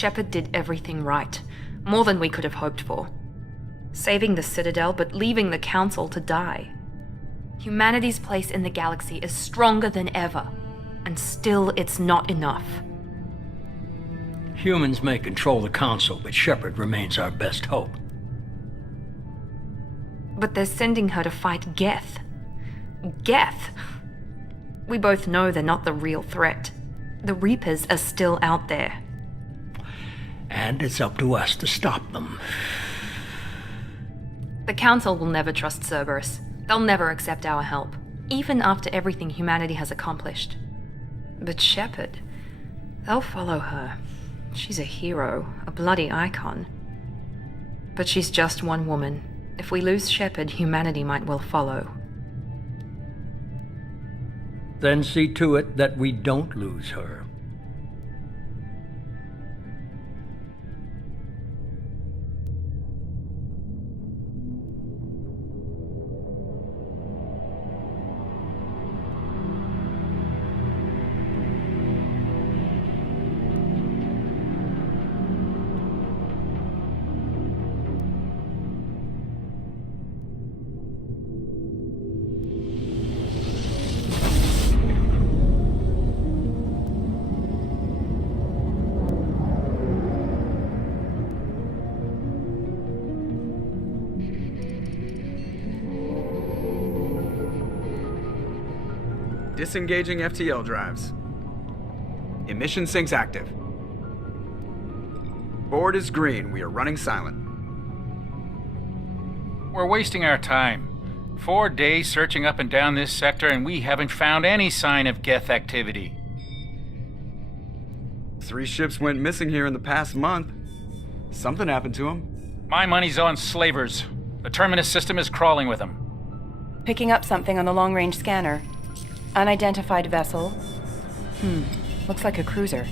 Shepard did everything right, more than we could have hoped for. Saving the Citadel, but leaving the Council to die. Humanity's place in the galaxy is stronger than ever, and still it's not enough. Humans may control the Council, but Shepard remains our best hope. But they're sending her to fight Geth. Geth! We both know they're not the real threat. The Reapers are still out there. And it's up to us to stop them. The Council will never trust Cerberus. They'll never accept our help, even after everything humanity has accomplished. But Shepard, they'll follow her. She's a hero, a bloody icon. But she's just one woman. If we lose Shepard, humanity might well follow. Then see to it that we don't lose her. Disengaging FTL drives. Emission sinks active. Board is green. We are running silent. We're wasting our time. 4 days searching up and down this sector, and we haven't found any sign of Geth activity. 3 ships went missing here in the past month. Something happened to them. My money's on slavers. The Terminus system is crawling with them. Picking up something on the long-range scanner. Unidentified vessel. Looks like a cruiser.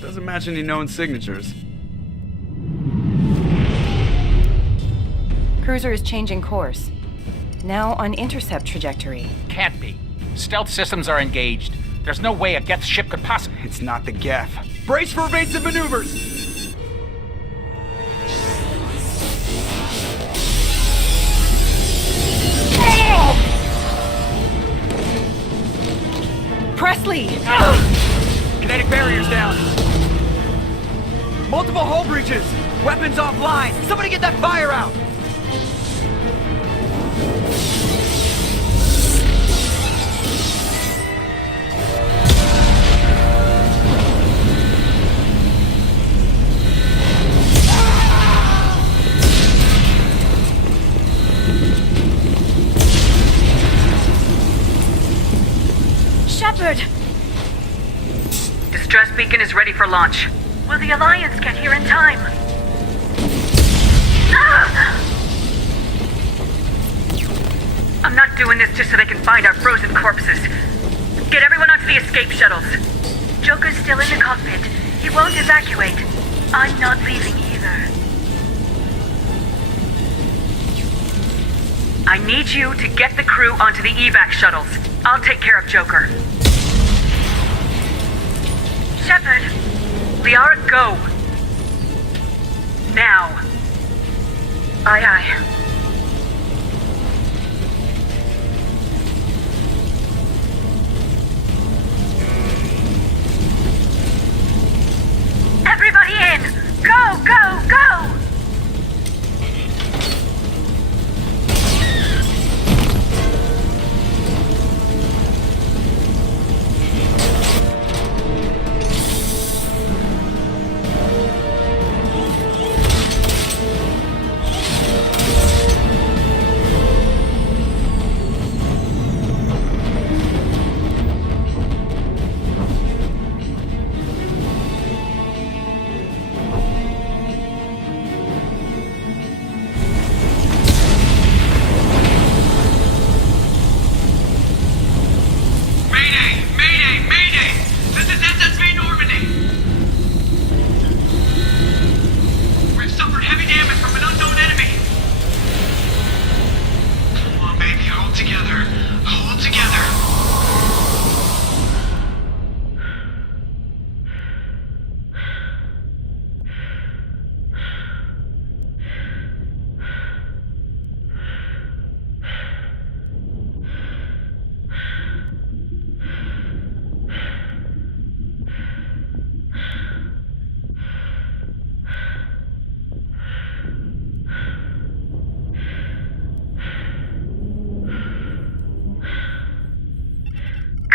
Doesn't match any known signatures. Cruiser is changing course. Now on intercept trajectory. Can't be. Stealth systems are engaged. There's no way a Geth ship could possibly... It's not the Geth. Brace for evasive maneuvers! Presley! Kinetic barriers down. Multiple hull breaches. Weapons offline. Somebody get that fire out. Shepard! Distress beacon is ready for launch. Will the Alliance get here in time? Ah! I'm not doing this just so they can find our frozen corpses. Get everyone onto the escape shuttles. Joker's still in the cockpit. He won't evacuate. I'm not leaving either. I need you to get the crew onto the evac shuttles. I'll take care of Joker. Shepard! Liara, go! Now! Aye, aye. Everybody in! Go, go, go!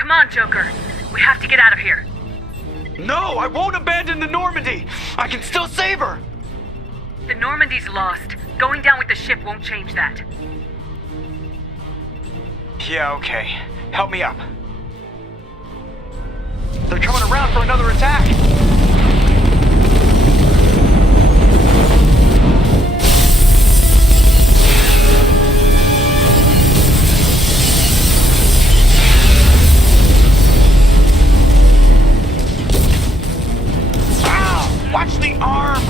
Come on, Joker. We have to get out of here. No, I won't abandon the Normandy. I can still save her. The Normandy's lost. Going down with the ship won't change that. Yeah, okay. Help me up. They're coming around for another attack. Ow! Watch the arm!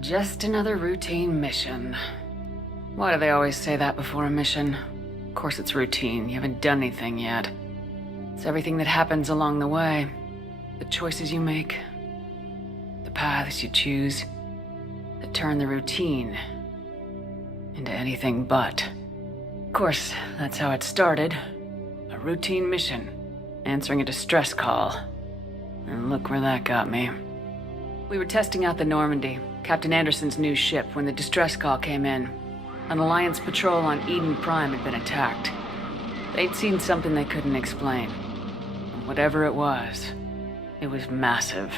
Just another routine mission. Why do they always say that before a mission? Of course it's routine. You haven't done anything yet. It's everything that happens along the way. The choices you make. The paths you choose. That turn the routine into anything but. Of course, that's how it started. A routine mission. Answering a distress call. And look where that got me. We were testing out the Normandy, Captain Anderson's new ship, when the distress call came in. An Alliance patrol on Eden Prime had been attacked. They'd seen something they couldn't explain. And whatever it was massive.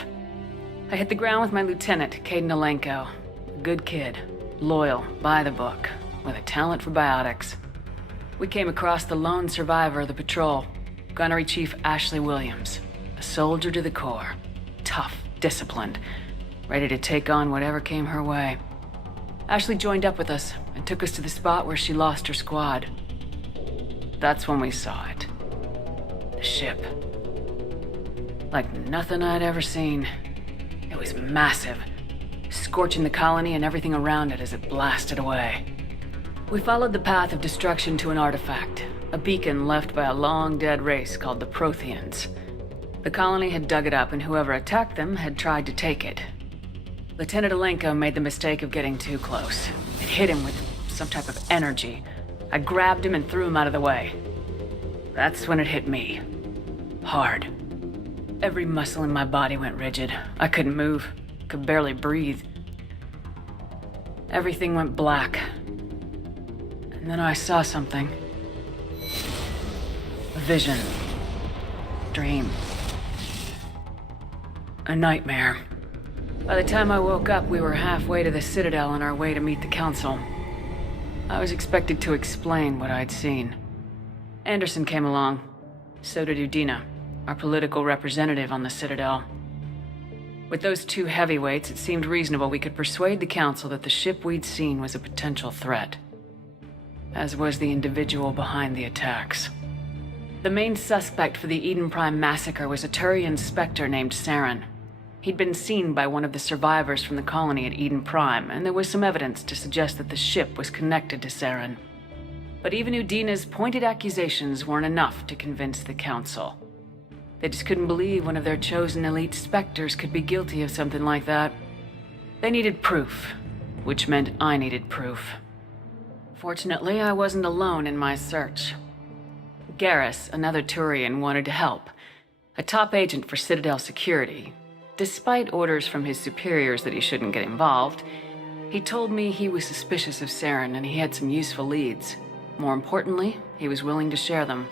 I hit the ground with my lieutenant, Caden Alenko. A good kid, loyal, by the book, with a talent for biotics. We came across the lone survivor of the patrol, Gunnery Chief Ashley Williams. A soldier to the core. Tough, disciplined, ready to take on whatever came her way. Ashley joined up with us and took us to the spot where she lost her squad. That's when we saw it. The ship. Like nothing I'd ever seen. It was massive, scorching the colony and everything around it as it blasted away. We followed the path of destruction to an artifact, a beacon left by a long-dead race called the Protheans. The colony had dug it up, and whoever attacked them had tried to take it. Lieutenant Alenko made the mistake of getting too close. It hit him with some type of energy. I grabbed him and threw him out of the way. That's when it hit me. Hard. Every muscle in my body went rigid. I couldn't move, could barely breathe. Everything went black. And then I saw something. A vision. Dream. A nightmare. By the time I woke up, we were halfway to the Citadel on our way to meet the Council. I was expected to explain what I'd seen. Anderson came along. So did Udina, our political representative on the Citadel. With those two heavyweights, it seemed reasonable we could persuade the Council that the ship we'd seen was a potential threat. As was the individual behind the attacks. The main suspect for the Eden Prime massacre was a Turian Spectre named Saren. He'd been seen by one of the survivors from the colony at Eden Prime, and there was some evidence to suggest that the ship was connected to Saren. But even Udina's pointed accusations weren't enough to convince the Council. They just couldn't believe one of their chosen elite specters could be guilty of something like that. They needed proof, which meant I needed proof. Fortunately, I wasn't alone in my search. Garrus, another Turian, wanted to help. A top agent for Citadel Security. Despite orders from his superiors that he shouldn't get involved, he told me he was suspicious of Saren and he had some useful leads. More importantly, he was willing to share them.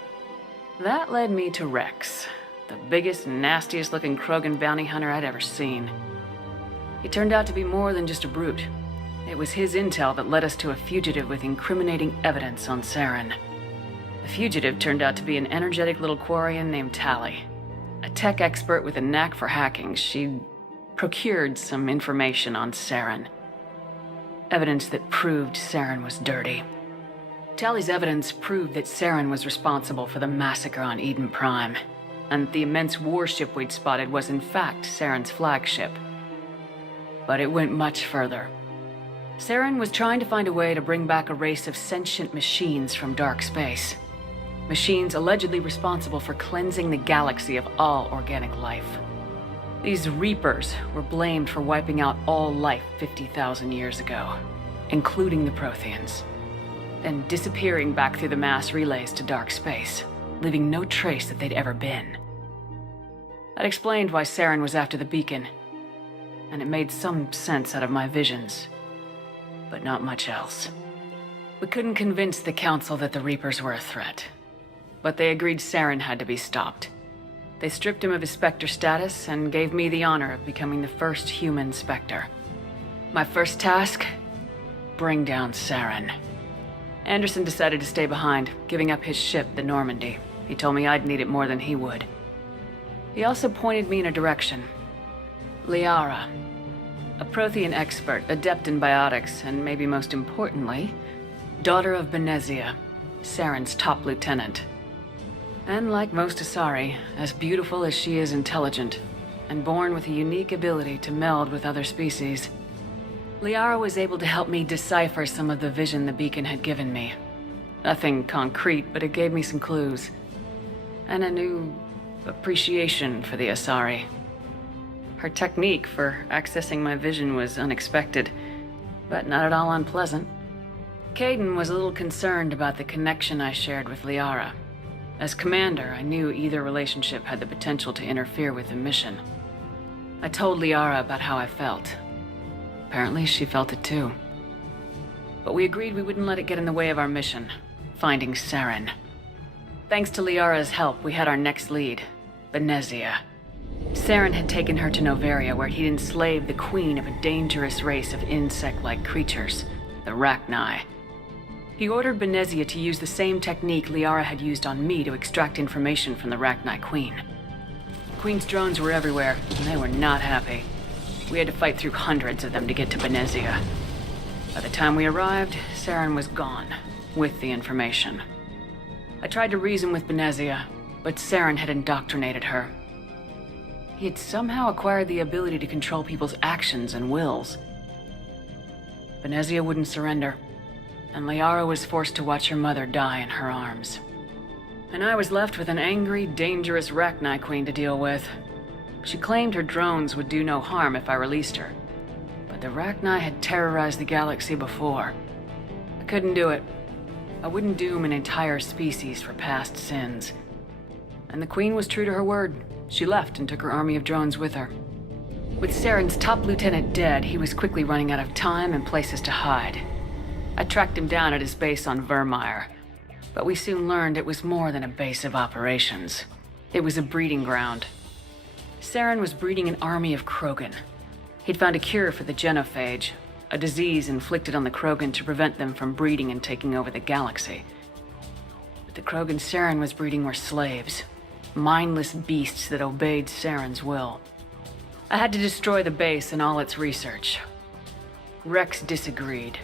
That led me to Rex, the biggest, nastiest looking Krogan bounty hunter I'd ever seen. He turned out to be more than just a brute. It was his intel that led us to a fugitive with incriminating evidence on Saren. The fugitive turned out to be an energetic little Quarian named Tally. A tech expert with a knack for hacking, she'd procured some information on Saren. Evidence that proved Saren was dirty. Tally's evidence proved that Saren was responsible for the massacre on Eden Prime, and the immense warship we'd spotted was in fact Saren's flagship. But it went much further. Saren was trying to find a way to bring back a race of sentient machines from dark space. Machines allegedly responsible for cleansing the galaxy of all organic life. These Reapers were blamed for wiping out all life 50,000 years ago, including the Protheans, then disappearing back through the mass relays to dark space, leaving no trace that they'd ever been. That explained why Saren was after the beacon, and it made some sense out of my visions, but not much else. We couldn't convince the Council that the Reapers were a threat, but they agreed Saren had to be stopped. They stripped him of his Spectre status and gave me the honor of becoming the first human Spectre. My first task? Bring down Saren. Anderson decided to stay behind, giving up his ship, the Normandy. He told me I'd need it more than he would. He also pointed me in a direction. Liara, a Prothean expert, adept in biotics, and maybe most importantly, daughter of Benezia, Saren's top lieutenant. And like most Asari, as beautiful as she is intelligent, and born with a unique ability to meld with other species. Liara was able to help me decipher some of the vision the beacon had given me. Nothing concrete, but it gave me some clues. And a new appreciation for the Asari. Her technique for accessing my vision was unexpected, but not at all unpleasant. Caden was a little concerned about the connection I shared with Liara. As commander, I knew either relationship had the potential to interfere with the mission. I told Liara about how I felt. Apparently, she felt it too. But we agreed we wouldn't let it get in the way of our mission, finding Saren. Thanks to Liara's help, we had our next lead, Benezia. Saren had taken her to Noveria, where he'd enslaved the queen of a dangerous race of insect-like creatures, the Rachni. He ordered Benezia to use the same technique Liara had used on me to extract information from the Rachni Queen. The Queen's drones were everywhere, and they were not happy. We had to fight through hundreds of them to get to Benezia. By the time we arrived, Saren was gone, with the information. I tried to reason with Benezia, but Saren had indoctrinated her. He had somehow acquired the ability to control people's actions and wills. Benezia wouldn't surrender, and Liara was forced to watch her mother die in her arms. And I was left with an angry, dangerous Rachni Queen to deal with. She claimed her drones would do no harm if I released her. But the Rachni had terrorized the galaxy before. I couldn't do it. I wouldn't doom an entire species for past sins. And the Queen was true to her word. She left and took her army of drones with her. With Saren's top lieutenant dead, he was quickly running out of time and places to hide. I tracked him down at his base on Vermeer, but we soon learned it was more than a base of operations. It was a breeding ground. Saren was breeding an army of Krogan. He'd found a cure for the genophage, a disease inflicted on the Krogan to prevent them from breeding and taking over the galaxy. But the Krogan Saren was breeding were slaves, mindless beasts that obeyed Saren's will. I had to destroy the base and all its research. Rex disagreed.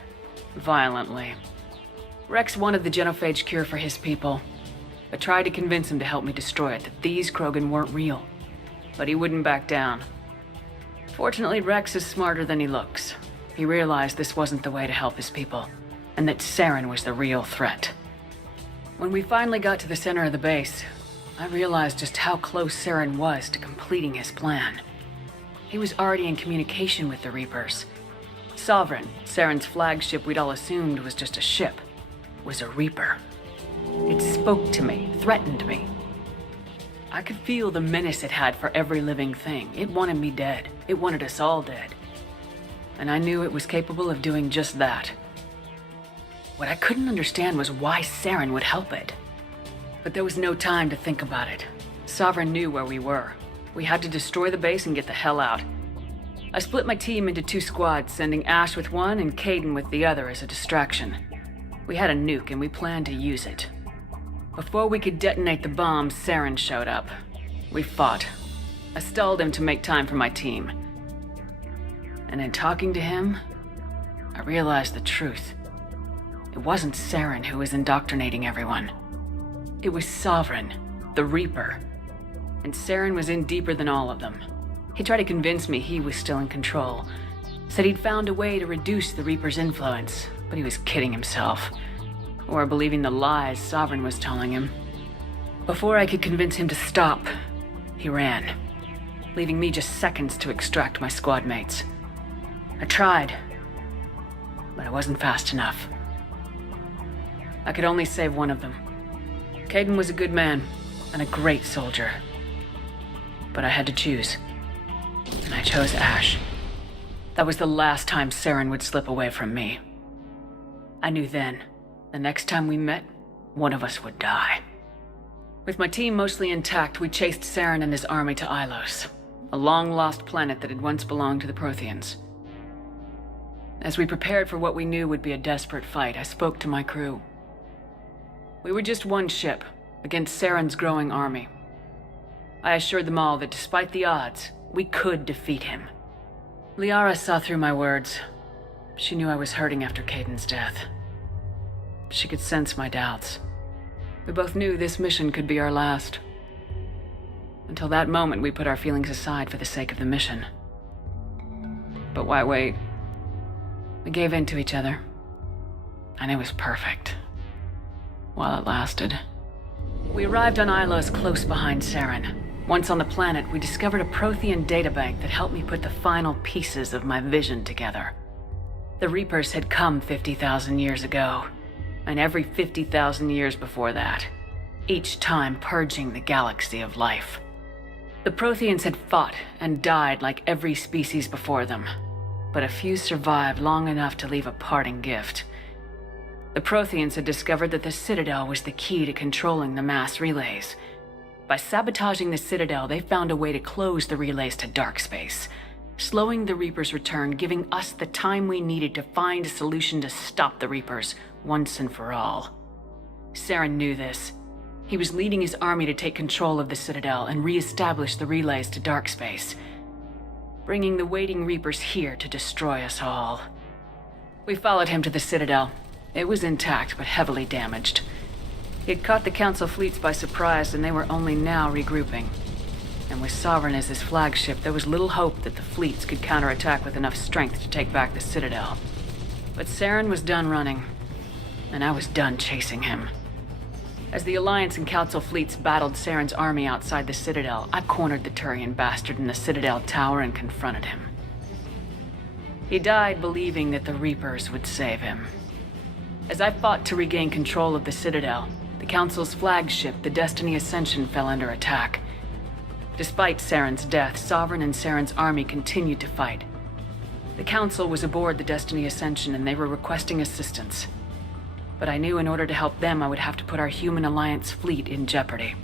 Violently. Rex wanted the genophage cure for his people. I tried to convince him to help me destroy it, that these Krogan weren't real. But he wouldn't back down. Fortunately, Rex is smarter than he looks. He realized this wasn't the way to help his people, and that Saren was the real threat. When we finally got to the center of the base, I realized just how close Saren was to completing his plan. He was already in communication with the Reapers. Sovereign, Saren's flagship we'd all assumed was just a ship, was a Reaper. It spoke to me, threatened me. I could feel the menace it had for every living thing. It wanted me dead. It wanted us all dead. And I knew it was capable of doing just that. What I couldn't understand was why Saren would help it. But there was no time to think about it. Sovereign knew where we were. We had to destroy the base and get the hell out. I split my team into 2 squads, sending Ash with one and Caden with the other as a distraction. We had a nuke and we planned to use it. Before we could detonate the bomb, Saren showed up. We fought. I stalled him to make time for my team. And in talking to him, I realized the truth. It wasn't Saren who was indoctrinating everyone. It was Sovereign, the Reaper. And Saren was in deeper than all of them. He tried to convince me he was still in control. Said he'd found a way to reduce the Reaper's influence, but he was kidding himself. Or believing the lies Sovereign was telling him. Before I could convince him to stop, he ran, leaving me just seconds to extract my squad mates. I tried, but I wasn't fast enough. I could only save one of them. Caden was a good man and a great soldier. But I had to choose. And I chose Ash. That was the last time Saren would slip away from me. I knew then, the next time we met, one of us would die. With my team mostly intact, we chased Saren and his army to Ilos, a long-lost planet that had once belonged to the Protheans. As we prepared for what we knew would be a desperate fight, I spoke to my crew. We were just one ship, against Saren's growing army. I assured them all that despite the odds, we could defeat him. Liara saw through my words. She knew I was hurting after Caden's death. She could sense my doubts. We both knew this mission could be our last. Until that moment, we put our feelings aside for the sake of the mission. But why wait? We gave in to each other. And it was perfect. While it lasted. We arrived on Ilos close behind Saren. Once on the planet, we discovered a Prothean databank that helped me put the final pieces of my vision together. The Reapers had come 50,000 years ago, and every 50,000 years before that, each time purging the galaxy of life. The Protheans had fought and died like every species before them, but a few survived long enough to leave a parting gift. The Protheans had discovered that the Citadel was the key to controlling the mass relays. By sabotaging the Citadel, they found a way to close the relays to dark space, slowing the Reapers' return, giving us the time we needed to find a solution to stop the Reapers once and for all. Saren knew this. He was leading his army to take control of the Citadel and re-establish the relays to dark space, bringing the waiting Reapers here to destroy us all. We followed him to the Citadel. It was intact, but heavily damaged. He had caught the Council fleets by surprise, and they were only now regrouping. And with Sovereign as his flagship, there was little hope that the fleets could counterattack with enough strength to take back the Citadel. But Saren was done running, and I was done chasing him. As the Alliance and Council fleets battled Saren's army outside the Citadel, I cornered the Turian bastard in the Citadel tower and confronted him. He died believing that the Reapers would save him. As I fought to regain control of the Citadel, the Council's flagship, the Destiny Ascension, fell under attack. Despite Saren's death, Sovereign and Saren's army continued to fight. The Council was aboard the Destiny Ascension and they were requesting assistance. But I knew in order to help them, I would have to put our human Alliance fleet in jeopardy.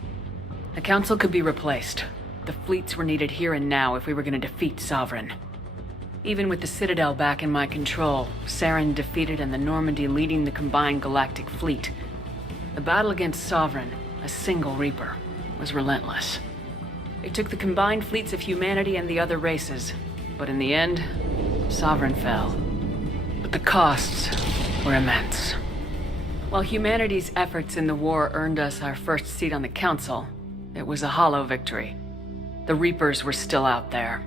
The Council could be replaced. The fleets were needed here and now if we were going to defeat Sovereign. Even with the Citadel back in my control, Saren defeated and the Normandy leading the combined galactic fleet. The battle against Sovereign, a single Reaper, was relentless. It took the combined fleets of humanity and the other races, but in the end, Sovereign fell. But the costs were immense. While humanity's efforts in the war earned us our first seat on the Council, it was a hollow victory. The Reapers were still out there.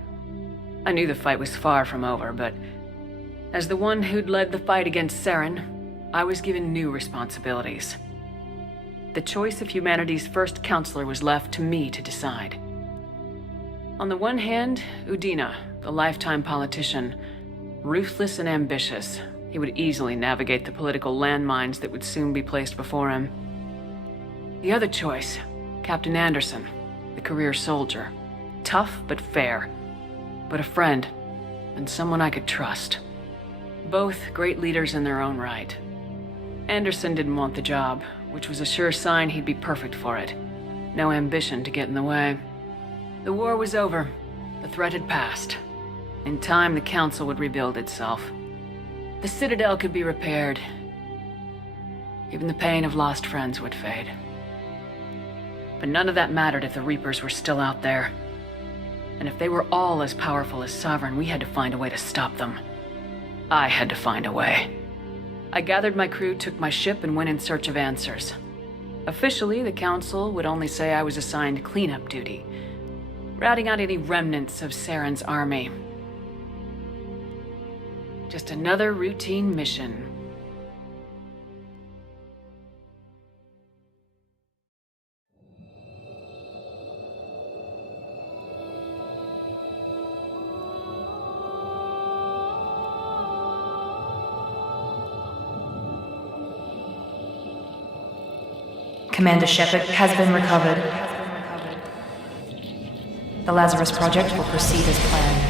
I knew the fight was far from over, but as the one who'd led the fight against Saren, I was given new responsibilities. the choice of humanity's first counselor was left to me to decide. On the one hand, Udina, the lifetime politician, ruthless and ambitious. He would easily navigate the political landmines that would soon be placed before him. The other choice, Captain Anderson, the career soldier. Tough but fair, but a friend, and someone I could trust. Both great leaders in their own right. Anderson didn't want the job, which was a sure sign he'd be perfect for it. No ambition to get in the way. The war was over. The threat had passed. In time, the Council would rebuild itself. The Citadel could be repaired. Even the pain of lost friends would fade. But none of that mattered if the Reapers were still out there. And if they were all as powerful as Sovereign, we had to find a way to stop them. I had to find a way. I gathered my crew, took my ship, and went in search of answers. Officially, the Council would only say I was assigned cleanup duty, routing out any remnants of Saren's army. Just another routine mission. Commander Shepard has been recovered. The Lazarus Project will proceed as planned.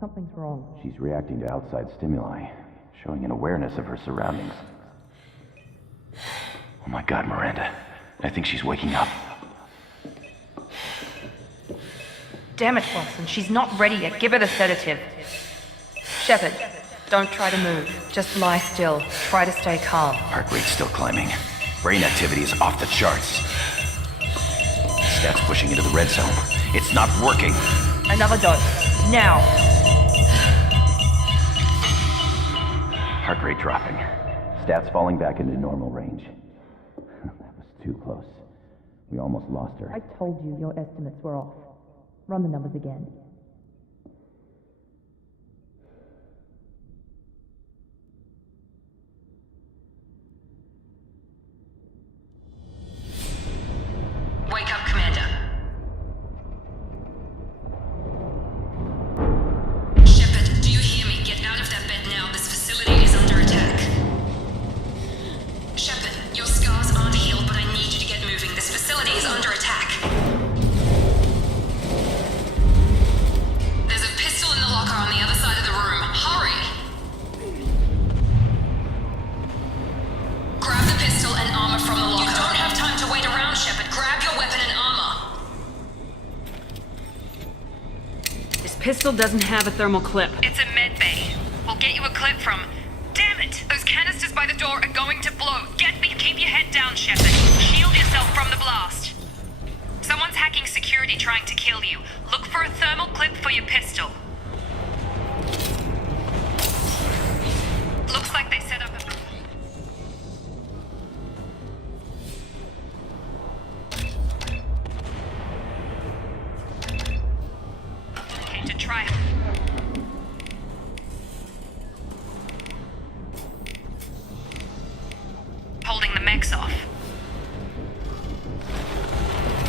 Something's wrong. She's reacting to outside stimuli, showing an awareness of her surroundings. Oh my God, Miranda. I think she's waking up. Damn it, Watson, she's not ready yet. Give her the sedative. Shepard, don't try to move. Just lie still. Try to stay calm. Heart rate's still climbing. Brain activity is off the charts. Stats pushing into the red zone. It's not working. Another dose. Now! Heart rate dropping. Stats falling back into normal range. That was too close. We almost lost her. I told you your estimates were off. Run the numbers again. Wake up, Commander. Shepard, do you hear me? Get out of that bed now. This facility is under attack. Shepard, your scars aren't healed, but I need you to get moving. This facility is under attack. There's a pistol in the locker on the other side of the room. Hurry! Grab the pistol and armor from the locker. You don't have time to wait around, Shepard. Grab your weapon and armor. This pistol doesn't have a thermal clip. It's a med bay. We'll get you a clip from... Damn it! Those canisters by the door are going to blow. Get me. Keep your head down, Shepard. Shield yourself from the blast. Someone's hacking security trying to kill you. Look for a thermal clip for your pistol. Looks like they set up a... Okay, to try... Holding the mechs off.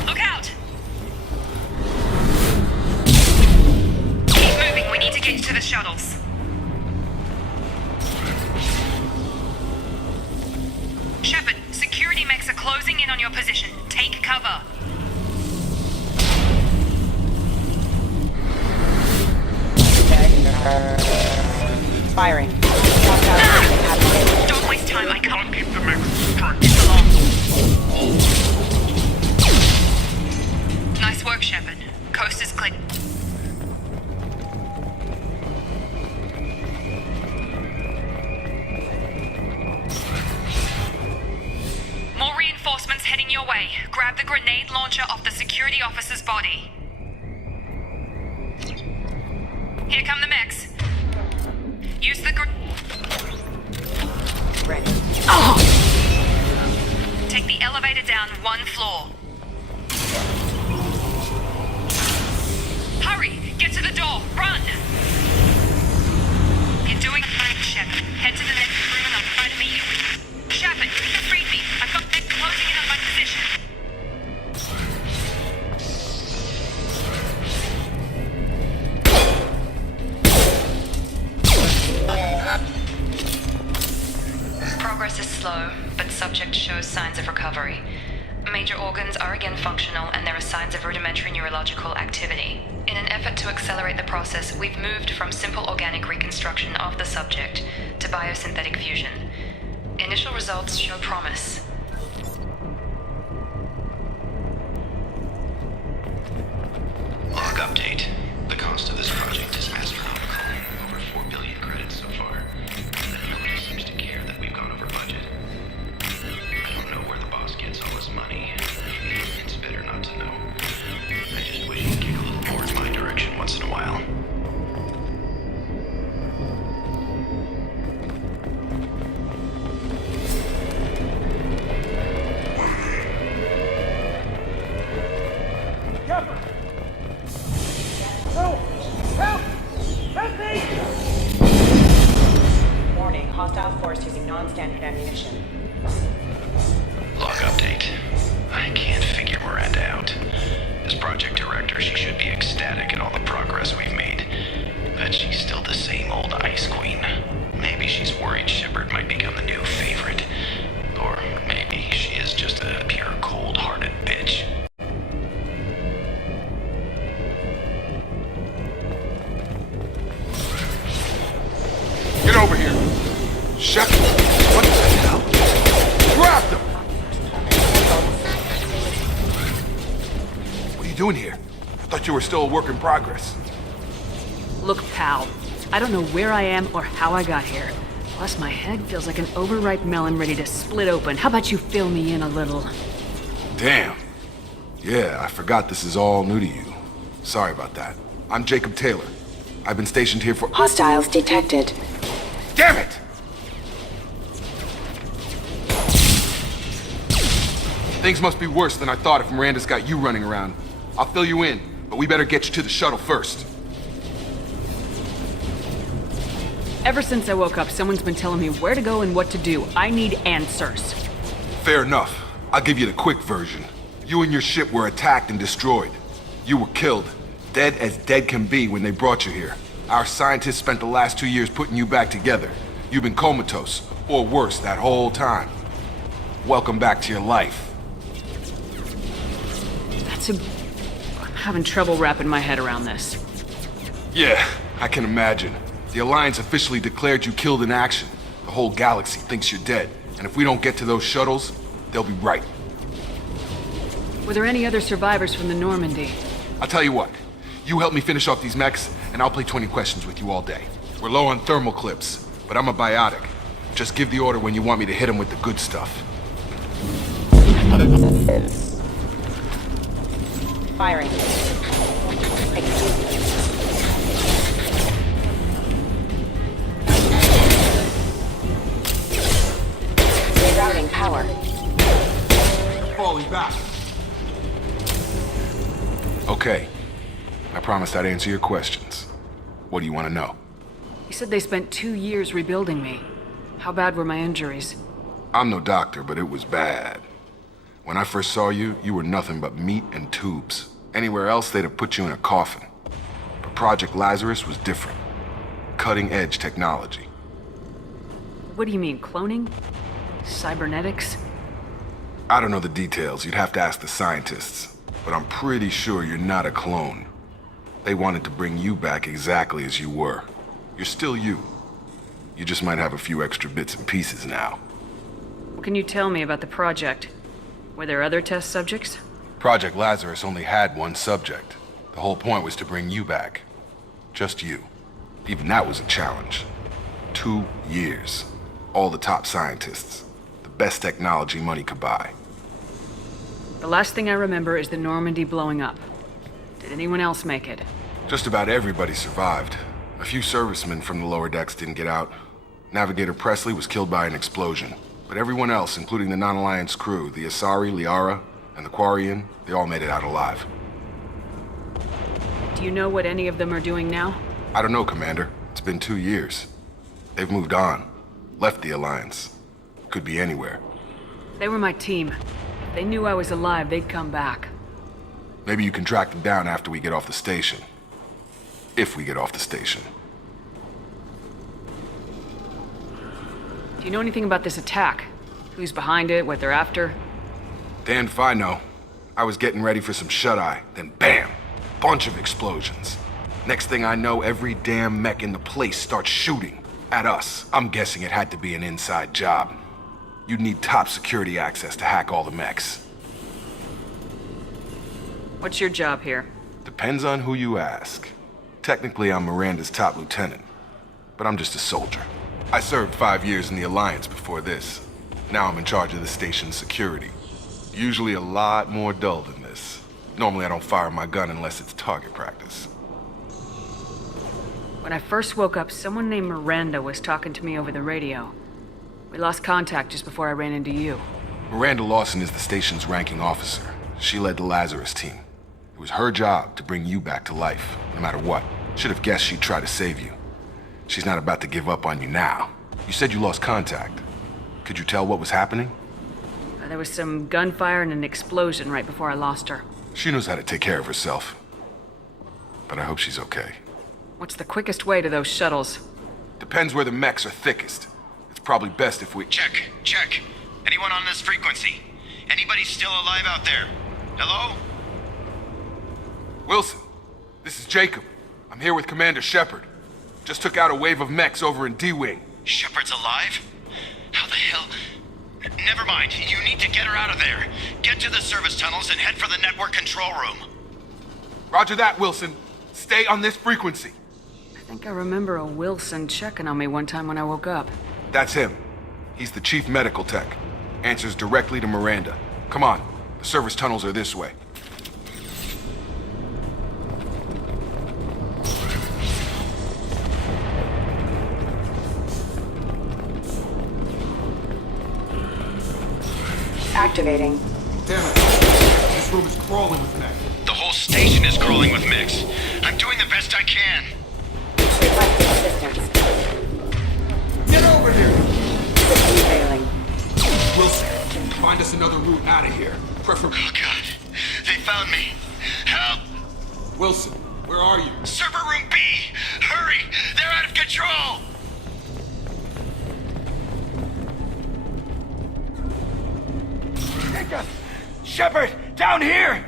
Look out! Keep moving, we need to get you to the shuttles. Shepard, security mechs are closing in on your position. Take cover. Firing. Don't waste time, I can't keep the mechs. Nice work, Shepard. Coast is clear. More reinforcements heading your way. Grab the grenade launcher off the security officer's body. Here come the mechs. Use the Ready. Oh! Take the elevator down 1 floor. Hurry! Get to the door! Run! You're doing fine, Shepard. Head to the next room and I'll try to meet you. Shepard, read me. I've got mechs closing in on my position. Progress is slow, but subject shows signs of recovery. Major organs are again functional, and there are signs of rudimentary neurological activity. In an effort to accelerate the process, we've moved from simple organic reconstruction of the subject to biosynthetic fusion. Initial results show promise. Log update. The cost of this project is astronomical. Over 4 billion credits so far. Nobody seems to care that we've gone over budget. I don't know where the boss gets all his money. It's better not to know. I just wish he'd kick a little more in my direction once in a while. Warning, hostile force using non-standard ammunition. Log update. I can't figure Miranda out. As project director, she should be ecstatic at all the progress we've made. But she's still the same old ice queen. Maybe she's worried Shepard might become the new favorite. Or maybe she is just a pure cold-hearted bitch. Get over here! Shepard! What the hell? Grab them! What are you doing here? I thought you were still a work in progress. Look, pal, I don't know where I am or how I got here. Plus, my head feels like an overripe melon ready to split open. How about you fill me in a little? Damn. Yeah, I forgot this is all new to you. Sorry about that. I'm Jacob Taylor, I've been stationed here for— Hostiles detected. Damn it! Things must be worse than I thought if Miranda's got you running around. I'll fill you in, but we better get you to the shuttle first. Ever since I woke up, someone's been telling me where to go and what to do. I need answers. Fair enough. I'll give you the quick version. You and your ship were attacked and destroyed. You were killed. Dead as dead can be when they brought you here. Our scientists spent the last 2 years putting you back together. You've been comatose, or worse, that whole time. Welcome back to your life. I'm having trouble wrapping my head around this. Yeah, I can imagine. The Alliance officially declared you killed in action. The whole galaxy thinks you're dead. And if we don't get to those shuttles, they'll be right. Were there any other survivors from the Normandy? I'll tell you what. You help me finish off these mechs, and I'll play 20 questions with you all day. We're low on thermal clips, but I'm a biotic. Just give the order when you want me to hit them with the good stuff. Firing. Rerouting power. Falling back. Okay. I promised I'd answer your questions. What do you want to know? You said they spent 2 years rebuilding me. How bad were my injuries? I'm no doctor, but it was bad. When I first saw you, you were nothing but meat and tubes. Anywhere else, they'd have put you in a coffin. But Project Lazarus was different. Cutting-edge technology. What do you mean, cloning? Cybernetics? I don't know the details. You'd have to ask the scientists. But I'm pretty sure you're not a clone. They wanted to bring you back exactly as you were. You're still you. You just might have a few extra bits and pieces now. What can you tell me about the project? Were there other test subjects? Project Lazarus only had one subject. The whole point was to bring you back. Just you. Even that was a challenge. 2 years. All the top scientists. The best technology money could buy. The last thing I remember is the Normandy blowing up. Did anyone else make it? Just about everybody survived. A few servicemen from the lower decks didn't get out. Navigator Presley was killed by an explosion. But everyone else, including the non-Alliance crew, the Asari, Liara, and the Quarian, they all made it out alive. Do you know what any of them are doing now? I don't know, Commander. It's been 2 years. They've moved on. Left the Alliance. Could be anywhere. They were my team. If they knew I was alive, they'd come back. Maybe you can track them down after we get off the station. If we get off the station. Do you know anything about this attack? Who's behind it, what they're after? Damned if I know. I was getting ready for some shut-eye, then bam! Bunch of explosions. Next thing I know, every damn mech in the place starts shooting at us. I'm guessing it had to be an inside job. You'd need top security access to hack all the mechs. What's your job here? Depends on who you ask. Technically, I'm Miranda's top lieutenant, but I'm just a soldier. I served 5 years in the Alliance before this. Now I'm in charge of the station's security. Usually a lot more dull than this. Normally I don't fire my gun unless it's target practice. When I first woke up, someone named Miranda was talking to me over the radio. We lost contact just before I ran into you. Miranda Lawson is the station's ranking officer. She led the Lazarus team. It was her job to bring you back to life, no matter what. Should have guessed she'd try to save you. She's not about to give up on you now. You said you lost contact. Could you tell what was happening? There was some gunfire and an explosion right before I lost her. She knows how to take care of herself. But I hope she's okay. What's the quickest way to those shuttles? Depends where the mechs are thickest. It's probably best if we— Check. Anyone on this frequency? Anybody still alive out there? Hello? Wilson, this is Jacob. I'm here with Commander Shepard. Just took out a wave of mechs over in D-Wing. Shepard's alive? How the hell? Never mind. You need to get her out of there. Get to the service tunnels and head for the network control room. Roger that, Wilson. Stay on this frequency. I think I remember a Wilson checking on me one time when I woke up. That's him. He's the chief medical tech. Answers directly to Miranda. Come on. The service tunnels are this way. Activating. Damn it. This room is crawling with mech. The whole station is crawling with mechs. I'm doing the best I can. Requesting assistance. Get over here! System failing. Wilson, find us another route out of here. Preferably. Oh god. They found me. Help! Wilson, where are you? Server room B! Hurry! They're out of control! Hiccup! Shepard! Down here!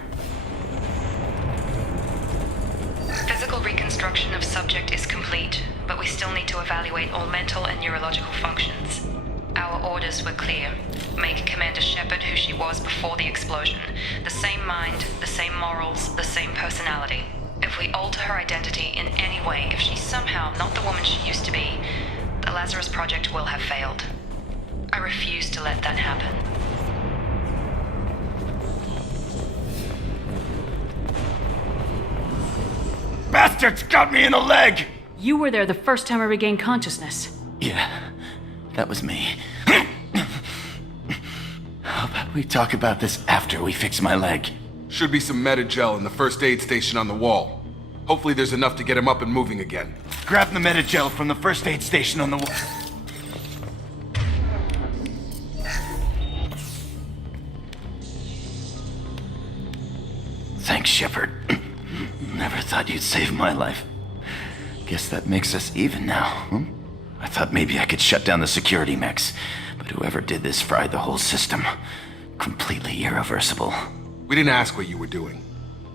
Physical reconstruction of subject is complete, but we still need to evaluate all mental and neurological functions. Our orders were clear. Make Commander Shepard who she was before the explosion. The same mind, the same morals, the same personality. If we alter her identity in any way, if she's somehow not the woman she used to be, the Lazarus Project will have failed. I refuse to let that happen. Bastards got me in the leg! You were there the first time I regained consciousness. Yeah, that was me. How about we talk about this after we fix my leg? Should be some Metagel in the first aid station on the wall. Hopefully there's enough to get him up and moving again. Grab the Metagel from the first aid station on the wall. Thanks, Shepard. Never thought you'd save my life. Guess that makes us even now, huh? I thought maybe I could shut down the security mechs, but whoever did this fried the whole system. Completely irreversible. We didn't ask what you were doing.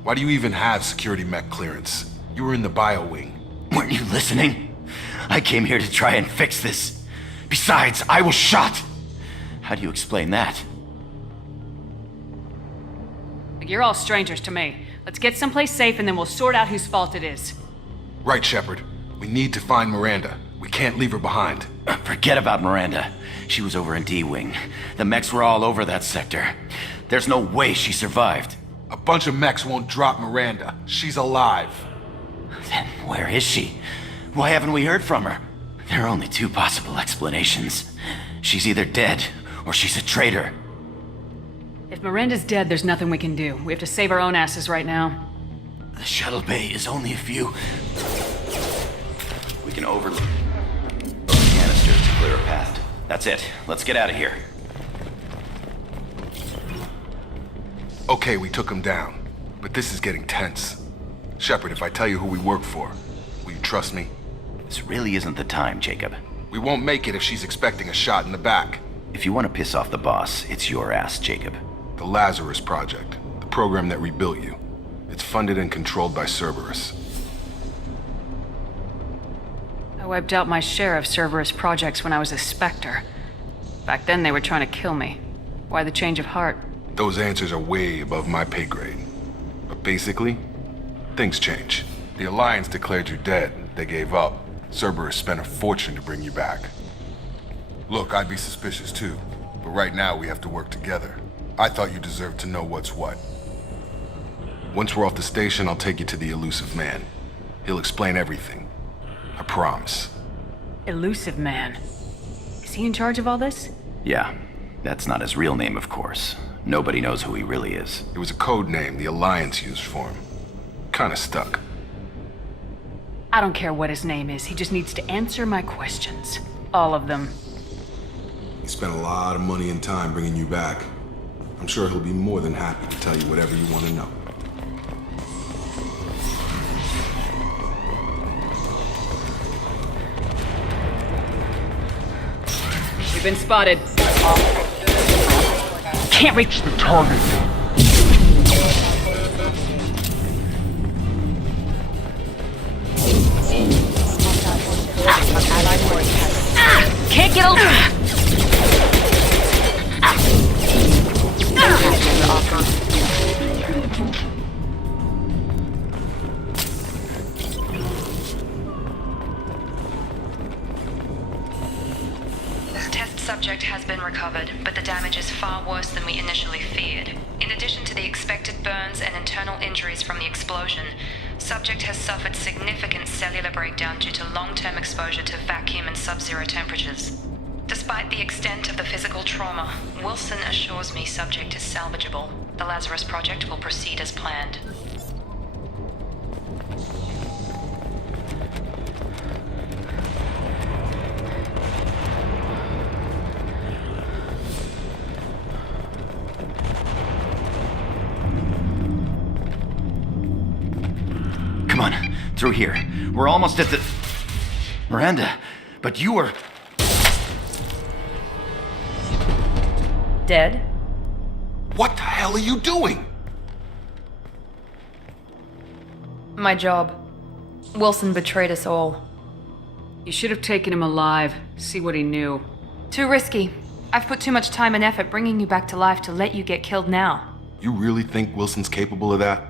Why do you even have security mech clearance? You were in the bio wing. Weren't you listening? I came here to try and fix this. Besides, I was shot! How do you explain that? You're all strangers to me. Let's get someplace safe and then we'll sort out whose fault it is. Right, Shepard. We need to find Miranda. We can't leave her behind. Forget about Miranda. She was over in D-Wing. The mechs were all over that sector. There's no way she survived. A bunch of mechs won't drop Miranda. She's alive. Then where is she? Why haven't we heard from her? There are only two possible explanations. She's either dead or she's a traitor. If Miranda's dead, there's nothing we can do. We have to save our own asses right now. The shuttle bay is only a few. We can overlook canisters to clear a path. That's it. Let's get out of here. Okay, we took him down. But this is getting tense. Shepard, if I tell you who we work for, will you trust me? This really isn't the time, Jacob. We won't make it if she's expecting a shot in the back. If you want to piss off the boss, it's your ass, Jacob. The Lazarus Project, the program that rebuilt you. It's funded and controlled by Cerberus. I wiped out my share of Cerberus projects when I was a Spectre. Back then they were trying to kill me. Why the change of heart? Those answers are way above my pay grade. But basically, things change. The Alliance declared you dead. They gave up. Cerberus spent a fortune to bring you back. Look, I'd be suspicious too. But right now we have to work together. I thought you deserved to know what's what. Once we're off the station, I'll take you to the elusive man. He'll explain everything. I promise. Elusive man. Is he in charge of all this? Yeah. That's not his real name, of course. Nobody knows who he really is. It was a code name the Alliance used for him. Kinda stuck. I don't care what his name is. He just needs to answer my questions. All of them. He spent a lot of money and time bringing you back. I'm sure he'll be more than happy to tell you whatever you want to know. We've been spotted. Can't reach the target. Can't get over. Test subject has been recovered, but the damage is far worse than we initially feared. In addition to the expected burns and internal injuries from the explosion, subject has suffered significant cellular breakdown due to long-term exposure to vacuum and sub-zero temperatures. Despite the extent of the physical trauma, Wilson assures me subject is salvageable. The Lazarus Project will proceed as planned. Come on, through here. We're almost at the... Miranda, but you were... Dead? What the hell are you doing? My job. Wilson betrayed us all. You should have taken him alive, see what he knew. Too risky. I've put too much time and effort bringing you back to life to let you get killed now. You really think Wilson's capable of that?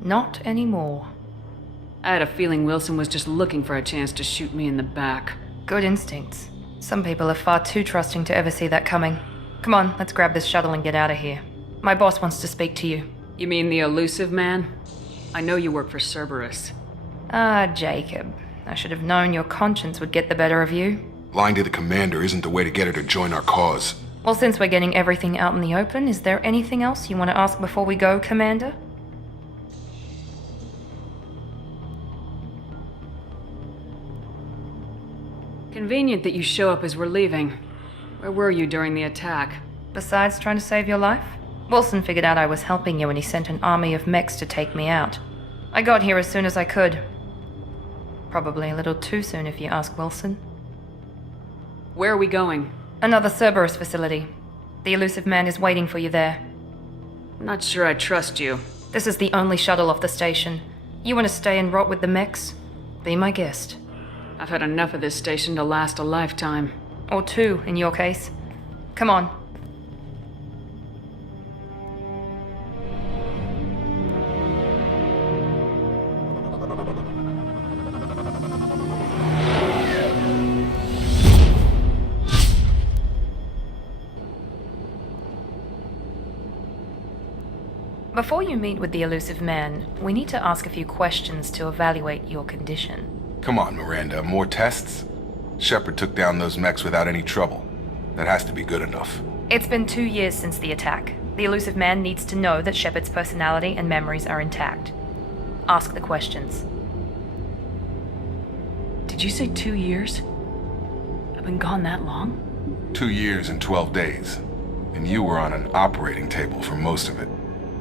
Not anymore. I had a feeling Wilson was just looking for a chance to shoot me in the back. Good instincts. Some people are far too trusting to ever see that coming. Come on, let's grab this shuttle and get out of here. My boss wants to speak to you. You mean the elusive man? I know you work for Cerberus. Ah, Jacob. I should have known your conscience would get the better of you. Lying to the commander isn't the way to get her to join our cause. Well, since we're getting everything out in the open, is there anything else you want to ask before we go, Commander? Convenient that you show up as we're leaving. Where were you during the attack? Besides trying to save your life? Wilson figured out I was helping you and he sent an army of mechs to take me out. I got here as soon as I could. Probably a little too soon if you ask Wilson. Where are we going? Another Cerberus facility. The elusive man is waiting for you there. I'm not sure I trust you. This is the only shuttle off the station. You want to stay and rot with the mechs? Be my guest. I've had enough of this station to last a lifetime. Or two, in your case. Come on. Before you meet with the elusive man, we need to ask a few questions to evaluate your condition. Come on, Miranda, more tests? Shepard took down those mechs without any trouble. That has to be good enough. It's been 2 years since the attack. The elusive man needs to know that Shepard's personality and memories are intact. Ask the questions. Did you say 2 years? I've been gone that long? 2 years and 12 days. And you were on an operating table for most of it.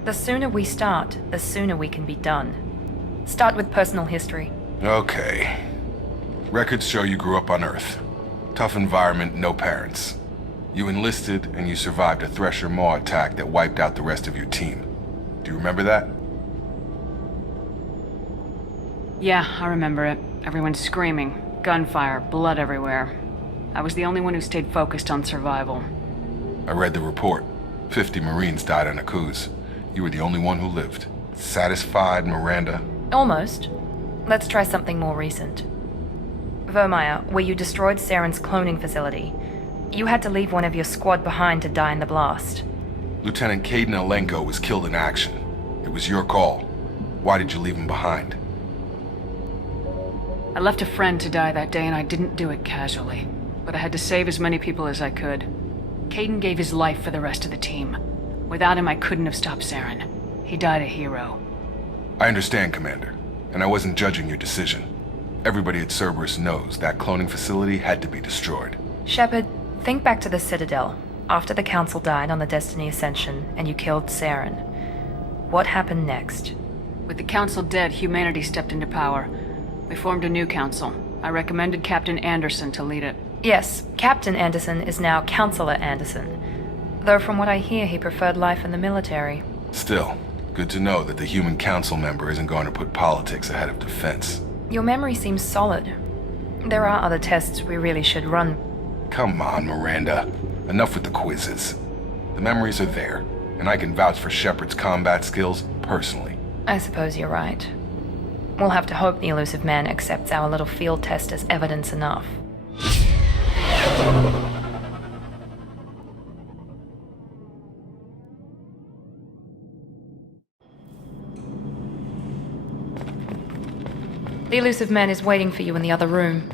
The sooner we start, the sooner we can be done. Start with personal history. Okay. Records show you grew up on Earth. Tough environment, no parents. You enlisted and you survived a Thresher Maw attack that wiped out the rest of your team. Do you remember that? Yeah, I remember it. Everyone screaming, gunfire, blood everywhere. I was the only one who stayed focused on survival. I read the report. 50 Marines died on Akuz. You were the only one who lived. Satisfied, Miranda? Almost. Let's try something more recent. Vermeer, where you destroyed Saren's cloning facility. You had to leave one of your squad behind to die in the blast. Lieutenant Caden Alenko was killed in action. It was your call. Why did you leave him behind? I left a friend to die that day and I didn't do it casually. But I had to save as many people as I could. Caden gave his life for the rest of the team. Without him, I couldn't have stopped Saren. He died a hero. I understand, Commander. And I wasn't judging your decision. Everybody at Cerberus knows that cloning facility had to be destroyed. Shepard, think back to the Citadel, after the Council died on the Destiny Ascension and you killed Saren. What happened next? With the Council dead, humanity stepped into power. We formed a new council. I recommended Captain Anderson to lead it. Yes, Captain Anderson is now Counselor Anderson. Though from what I hear, he preferred life in the military. Still, good to know that the human council member isn't going to put politics ahead of defense. Your memory seems solid. There are other tests we really should run. Come on, Miranda. Enough with the quizzes. The memories are there, and I can vouch for Shepard's combat skills personally. I suppose you're right. We'll have to hope the elusive man accepts our little field test as evidence enough. The elusive man is waiting for you in the other room.